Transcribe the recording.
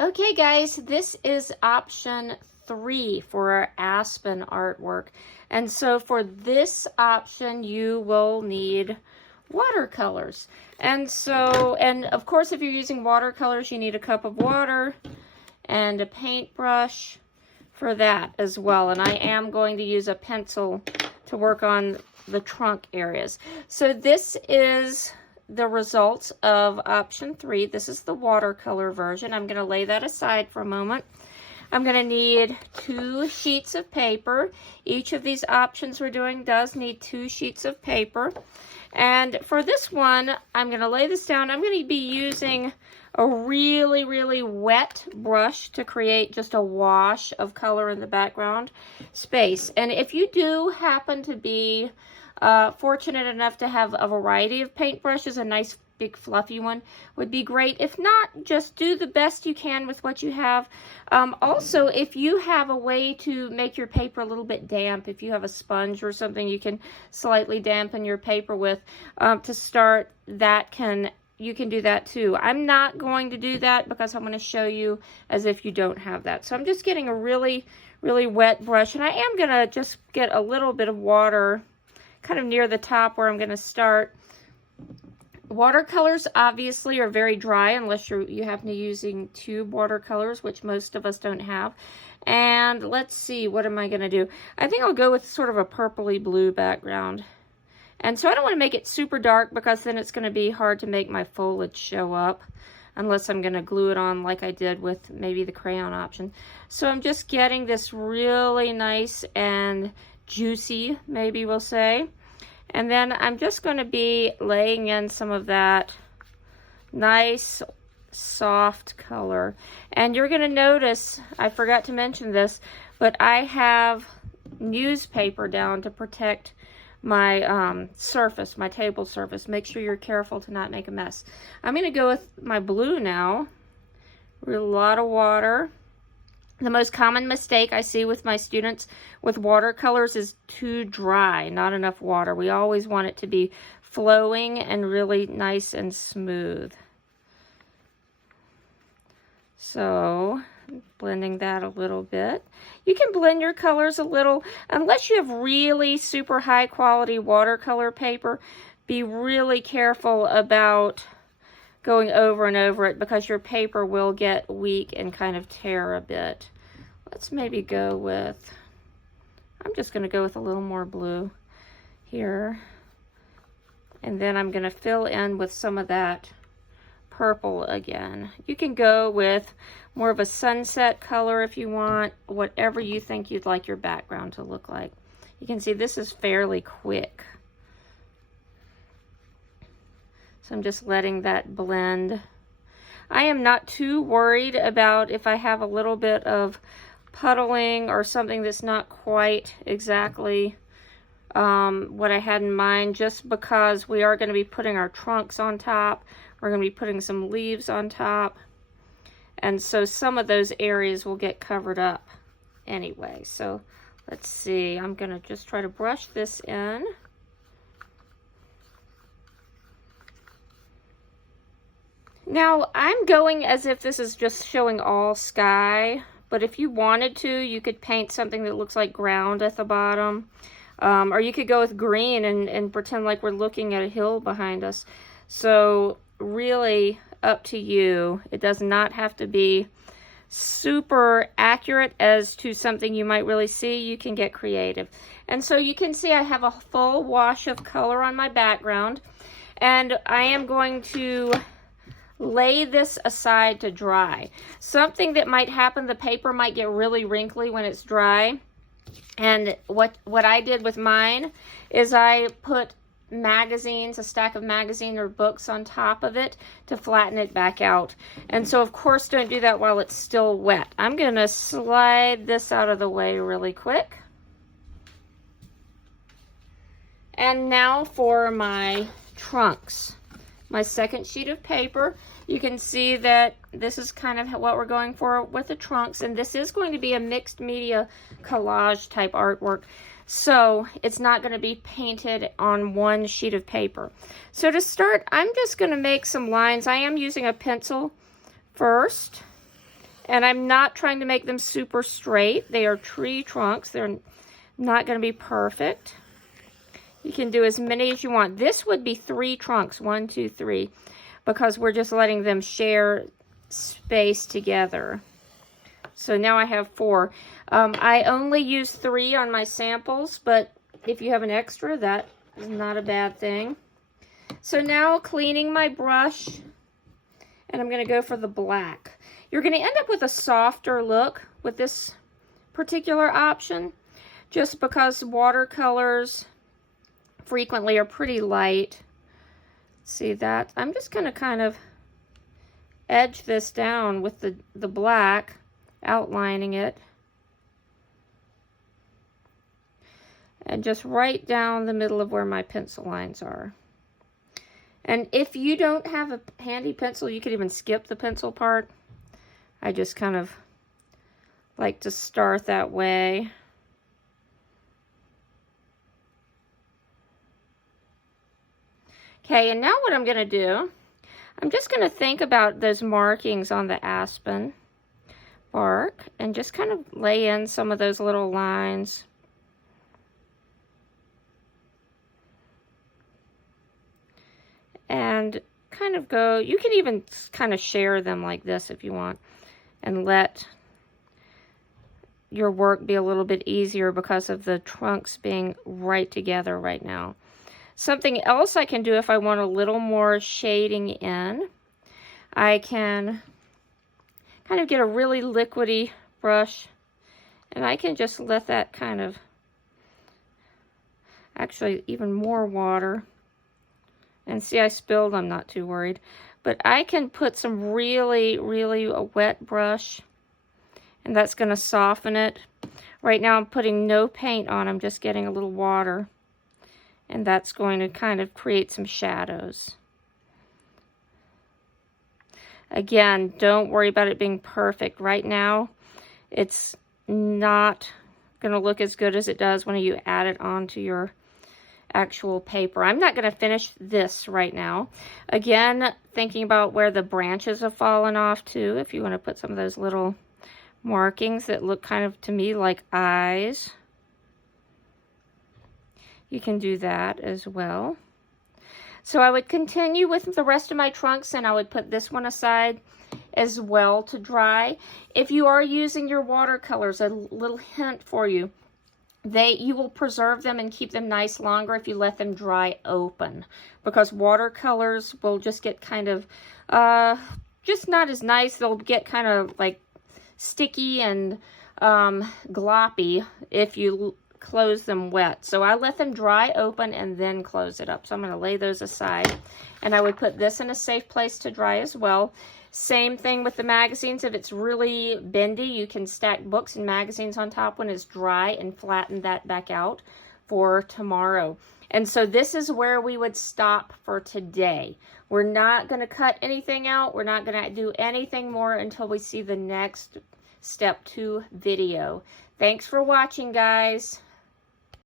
Okay guys, this is option 3 for our Aspen artwork. And so for this option, you will need watercolors. And of course, if you're using watercolors, you need a cup of water and a paintbrush for that as well. And I am going to use a pencil to work on the trunk areas. So this is the results of option 3. This is the watercolor version. I'm going to lay that aside for a moment. I'm going to need 2 sheets of paper. Each of these options we're doing does need 2 sheets of paper. And for this one, I'm going to lay this down. I'm going to be using a really, really wet brush to create just a wash of color in the background space. And if you do happen to be fortunate enough to have a variety of paintbrushes, a nice big fluffy one would be great. If not, just do the best you can with what you have. Also, if you have a way to make your paper a little bit damp, if you have a sponge or something you can slightly dampen your paper with to start, you can do that too. I'm not going to do that because I'm going to show you as if you don't have that. So I'm just getting a really, really wet brush, and I am going to just get a little bit of water kind of near the top where I'm going to start. Watercolors obviously are very dry unless you happen to be using tube watercolors, which most of us don't have. And let's see, what am I going to do? I think I'll go with sort of a purpley blue background. And so I don't want to make it super dark because then it's going to be hard to make my foliage show up unless I'm going to glue it on like I did with maybe the crayon option. So I'm just getting this really nice and juicy, maybe we'll say. And then I'm just going to be laying in some of that nice soft color. And you're going to notice, I forgot to mention this, but I have newspaper down to protect my surface, my table surface. Make sure you're careful to not make a mess. I'm going to go with my blue now. A lot of water. The most common mistake I see with my students with watercolors is too dry, not enough water. We always want it to be flowing and really nice and smooth. So, blending that a little bit. You can blend your colors a little, unless you have really super high quality watercolor paper, be really careful about going over and over it because your paper will get weak and kind of tear a bit. Let's maybe go with, I'm just going to go with a little more blue here. And then I'm going to fill in with some of that purple again. You can go with more of a sunset color if you want, whatever you think you'd like your background to look like. You can see this is fairly quick. So I'm just letting that blend. I am not too worried about if I have a little bit of puddling or something that's not quite exactly what I had in mind, just because we are going to be putting our trunks on top. We're going to be putting some leaves on top. And so some of those areas will get covered up anyway. So let's see. I'm going to just try to brush this in. Now, I'm going as if this is just showing all sky, but if you wanted to, you could paint something that looks like ground at the bottom. Or you could go with green and pretend like we're looking at a hill behind us. So, really up to you. It does not have to be super accurate as to something you might really see. You can get creative. And so you can see I have a full wash of color on my background. And I am going to lay this aside to dry. Something that might happen, the paper might get really wrinkly when it's dry. And what I did with mine is I put magazines, a stack of magazines or books on top of it to flatten it back out. And so of course don't do that while it's still wet. I'm going to slide this out of the way really quick. And now for my trunks. My second sheet of paper. You can see that this is kind of what we're going for with the trunks, and this is going to be a mixed media collage type artwork. So it's not going to be painted on one sheet of paper. So to start, I'm just going to make some lines. I am using a pencil first, And I'm not trying to make them super straight. They are tree trunks. They're not going to be perfect. You can do as many as you want. This would be 3 trunks, 1, 2, 3, because we're just letting them share space together. So now I have 4. I only use 3 on my samples, but if you have an extra, that is not a bad thing. So now cleaning my brush, and I'm going to go for the black. You're going to end up with a softer look with this particular option, just because watercolors frequently are pretty light. See that? I'm just going to kind of edge this down with the black, outlining it. And just right down the middle of where my pencil lines are. And if you don't have a handy pencil, you could even skip the pencil part. I just kind of like to start that way. Okay, and now what I'm going to do, I'm just going to think about those markings on the aspen bark and just kind of lay in some of those little lines. And kind of go, you can even kind of share them like this if you want, and let your work be a little bit easier because of the trunks being right together right now. Something else I can do if I want a little more shading in, I can kind of get a really liquidy brush, and I can just let that kind of, actually even more water. And see, I spilled, I'm not too worried. But I can put some really, really wet brush, and that's going to soften it. Right now I'm putting no paint on, I'm just getting a little water. And that's going to kind of create some shadows. Again, don't worry about it being perfect. Right now, it's not going to look as good as it does when you add it onto your actual paper. I'm not going to finish this right now. Again, thinking about where the branches have fallen off too, if you want to put some of those little markings that look kind of to me like eyes. You can do that as well. So I would continue with the rest of my trunks, and I would put this one aside as well to dry. If you are using your watercolors, a little hint for you. You will preserve them and keep them nice longer if you let them dry open, because watercolors will just get kind of just not as nice. They'll get kind of like sticky and gloppy if you close them wet. So I let them dry open and then close it up. So I'm going to lay those aside, and I would put this in a safe place to dry as well. Same thing with the magazines. If it's really bendy, you can stack books and magazines on top when it's dry and flatten that back out for tomorrow. And so this is where we would stop for today. We're not going to cut anything out. We're not going to do anything more until we see the next step 2 video. Thanks for watching, guys.